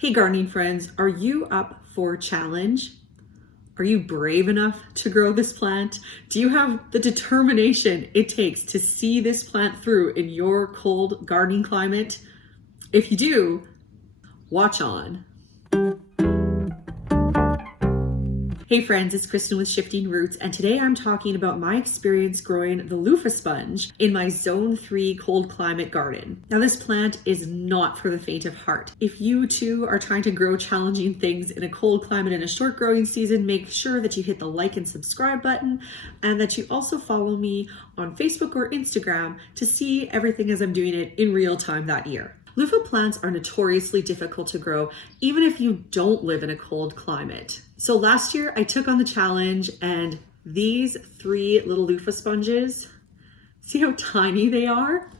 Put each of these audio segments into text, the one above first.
Hey gardening friends, are you up for a challenge? Are you brave enough to grow this plant? Do you have the determination it takes to see this plant through in your cold gardening climate? If you do, watch on. Hey friends, it's Kristen with Shifting Roots, and today I'm talking about my experience growing the loofah sponge in my Zone 3 cold climate garden. Now this plant is not for the faint of heart. If you too are trying to grow challenging things in a cold climate in a short growing season, make sure that you hit the like and subscribe button and that you also follow me on Facebook or Instagram to see everything as I'm doing it in real time that year. Loofah plants are notoriously difficult to grow, even if you don't live in a cold climate. So last year I took on the challenge, and these 3 little loofah sponges, see how tiny they are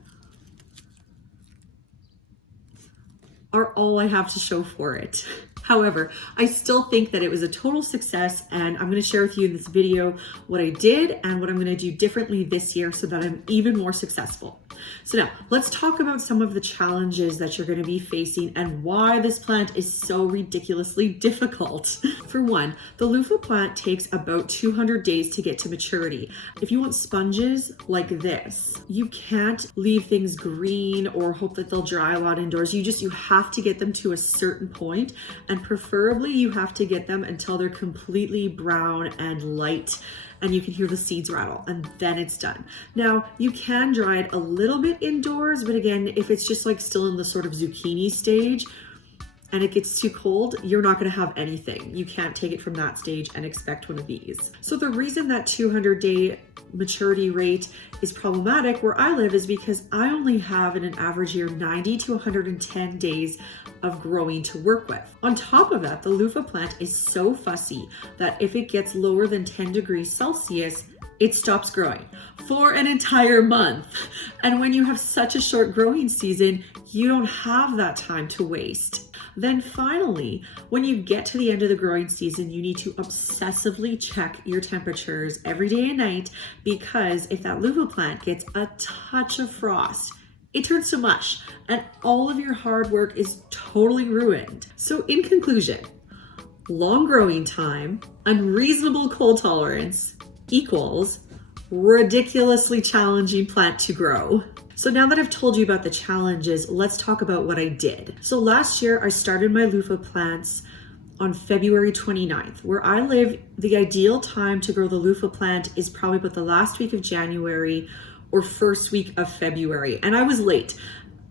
all I have to show for it. However, I still think that it was a total success, and I'm going to share with you in this video what I did and what I'm going to do differently this year so that I'm even more successful. So now let's talk about some of the challenges that you're going to be facing and why this plant is so ridiculously difficult. For one, the loofah plant takes about 200 days to get to maturity. If you want sponges like this, you can't leave things green or hope that they'll dry a lot indoors. You have to get them to a certain point, and preferably you have to get them until they're completely brown and light and you can hear the seeds rattle, and then it's done. Now, you can dry it a little bit indoors, but again, if it's just like still in the sort of zucchini stage and it gets too cold, you're not gonna have anything. You can't take it from that stage and expect one of these. So the reason that 200-day maturity rate is problematic where I live is because I only have in an average year 90 to 110 days of growing to work with. On top of that, the loofah plant is so fussy that if it gets lower than 10 degrees Celsius, it stops growing for an entire month. And when you have such a short growing season, you don't have that time to waste. Then finally, when you get to the end of the growing season, you need to obsessively check your temperatures every day and night, because if that loofah plant gets a touch of frost, it turns to mush and all of your hard work is totally ruined. So in conclusion, long growing time, unreasonable cold tolerance equals ridiculously challenging plant to grow. So now that I've told you about the challenges, let's talk about what I did. So last year I started my loofah plants on February 29th. Where I live, the ideal time to grow the loofah plant is probably about the last week of January or first week of February. And I was late.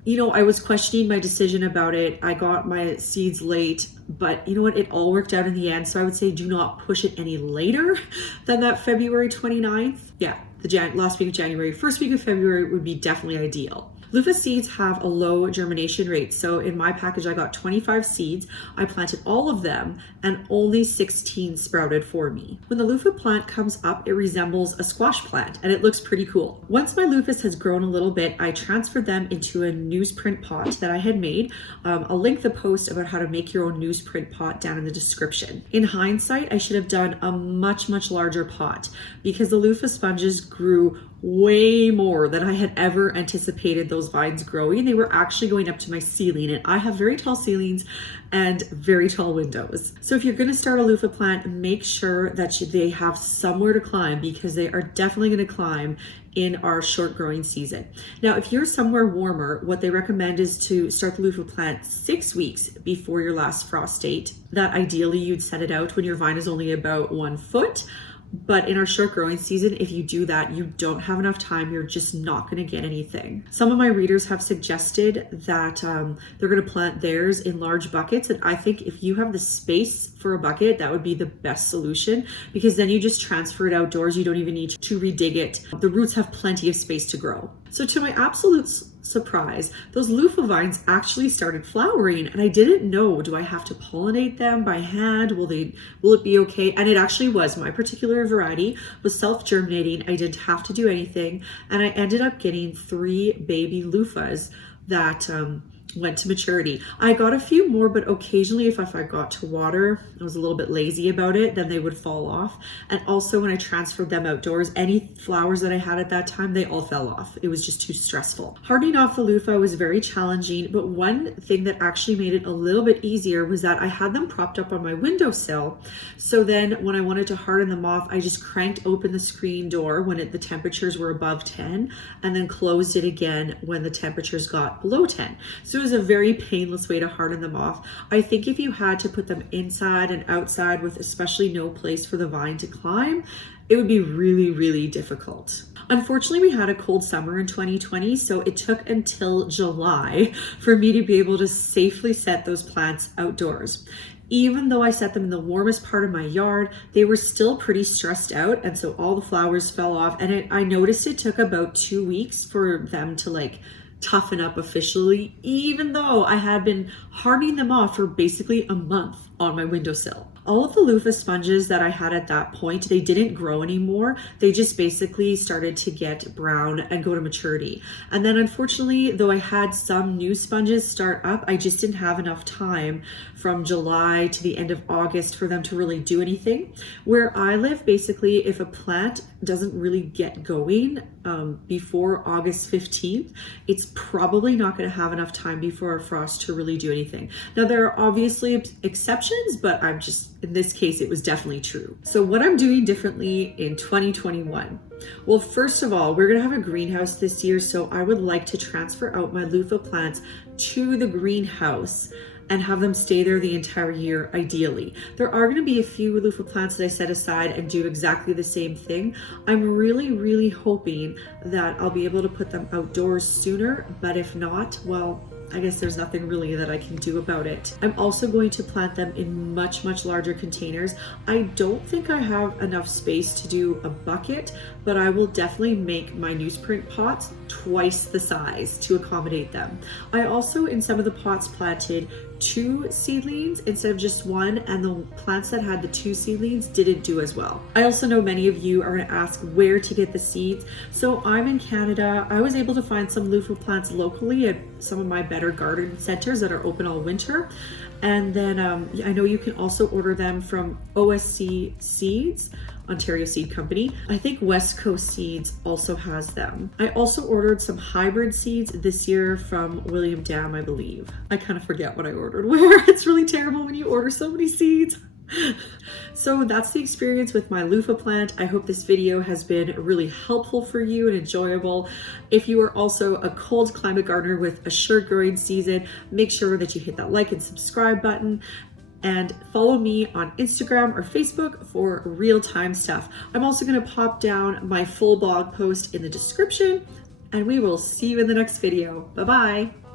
I was questioning my decision about it. I got my seeds late, but you know what? It all worked out in the end. So I would say do not push it any later than that February 29th. Yeah, the last week of January, first week of February would be definitely ideal. Loofah seeds have a low germination rate. So in my package, I got 25 seeds. I planted all of them and only 16 sprouted for me. When the loofah plant comes up, it resembles a squash plant and it looks pretty cool. Once my loofahs has grown a little bit, I transferred them into a newsprint pot that I had made. I'll link the post about how to make your own newsprint pot down in the description. In hindsight, I should have done a much larger pot because the loofah sponges grew way more than I had ever anticipated those vines growing. They were actually going up to my ceiling, and I have very tall ceilings and very tall windows. So if you're going to start a loofah plant, make sure that they have somewhere to climb, because they are definitely going to climb in our short growing season. Now, if you're somewhere warmer, what they recommend is to start the loofah plant 6 weeks before your last frost date. That ideally you'd set it out when your vine is only about 1 foot. But in our short growing season, if you do that, you don't have enough time. You're just not going to get anything. Some of my readers have suggested that they're going to plant theirs in large buckets. And I think if you have the space for a bucket, that would be the best solution, because then you just transfer it outdoors. You don't even need to redig it. The roots have plenty of space to grow. So to my absolute surprise, those loofah vines actually started flowering, and I didn't know, do I have to pollinate them by hand? Will it be okay? And it actually was. My particular variety was self-germinating. I didn't have to do anything, and I ended up getting 3 baby loofahs that went to maturity. I got a few more, but occasionally if I got to water, I was a little bit lazy about it, then they would fall off. And also when I transferred them outdoors, any flowers that I had at that time, they all fell off. It was just too stressful. Hardening off the loofah was very challenging, but one thing that actually made it a little bit easier was that I had them propped up on my windowsill. So then when I wanted to harden them off, I just cranked open the screen door when the temperatures were above 10, and then closed it again when the temperatures got below 10. So it was a very painless way to harden them off. I think if you had to put them inside and outside with especially no place for the vine to climb, it would be really, really difficult. Unfortunately, we had a cold summer in 2020, so it took until July for me to be able to safely set those plants outdoors. Even though I set them in the warmest part of my yard, they were still pretty stressed out, and so all the flowers fell off, and I noticed it took about 2 weeks for them to toughen up officially, even though I had been hardening them off for basically a month on my windowsill. All of the loofah sponges that I had at that point, they didn't grow anymore. They just basically started to get brown and go to maturity. And then unfortunately, though I had some new sponges start up, I just didn't have enough time from July to the end of August for them to really do anything. Where I live, basically, if a plant doesn't really get going before August 15th, it's probably not going to have enough time before a frost to really do anything. Now, there are obviously exceptions, but in this case, it was definitely true. So what I'm doing differently in 2021. Well, first of all, we're gonna have a greenhouse this year, so I would like to transfer out my loofah plants to the greenhouse and have them stay there the entire year, ideally. There are gonna be a few loofah plants that I set aside and do exactly the same thing. I'm really, really hoping that I'll be able to put them outdoors sooner, but if not, well, I guess there's nothing really that I can do about it. I'm also going to plant them in much, much larger containers. I don't think I have enough space to do a bucket, but I will definitely make my newsprint pots twice the size to accommodate them. I also, in some of the pots, planted 2 seedlings instead of just 1, and the plants that had the 2 seedlings didn't do as well. I also know many of you are going to ask where to get the seeds. So I'm in Canada. I was able to find some loofah plants locally at some of my better garden centers that are open all winter. And then I know you can also order them from OSC Seeds, Ontario Seed Company. I think West Coast Seeds also has them. I also ordered some hybrid seeds this year from William Dam, I believe. I kind of forget what I ordered where. It's really terrible when you order so many seeds. So that's the experience with my loofah plant. I hope this video has been really helpful for you and enjoyable. If you are also a cold climate gardener with a sure growing season, make sure that you hit that like and subscribe button. And follow me on Instagram or Facebook for real-time stuff. I'm also going to pop down my full blog post in the description, and we will see you in the next video. Bye-bye.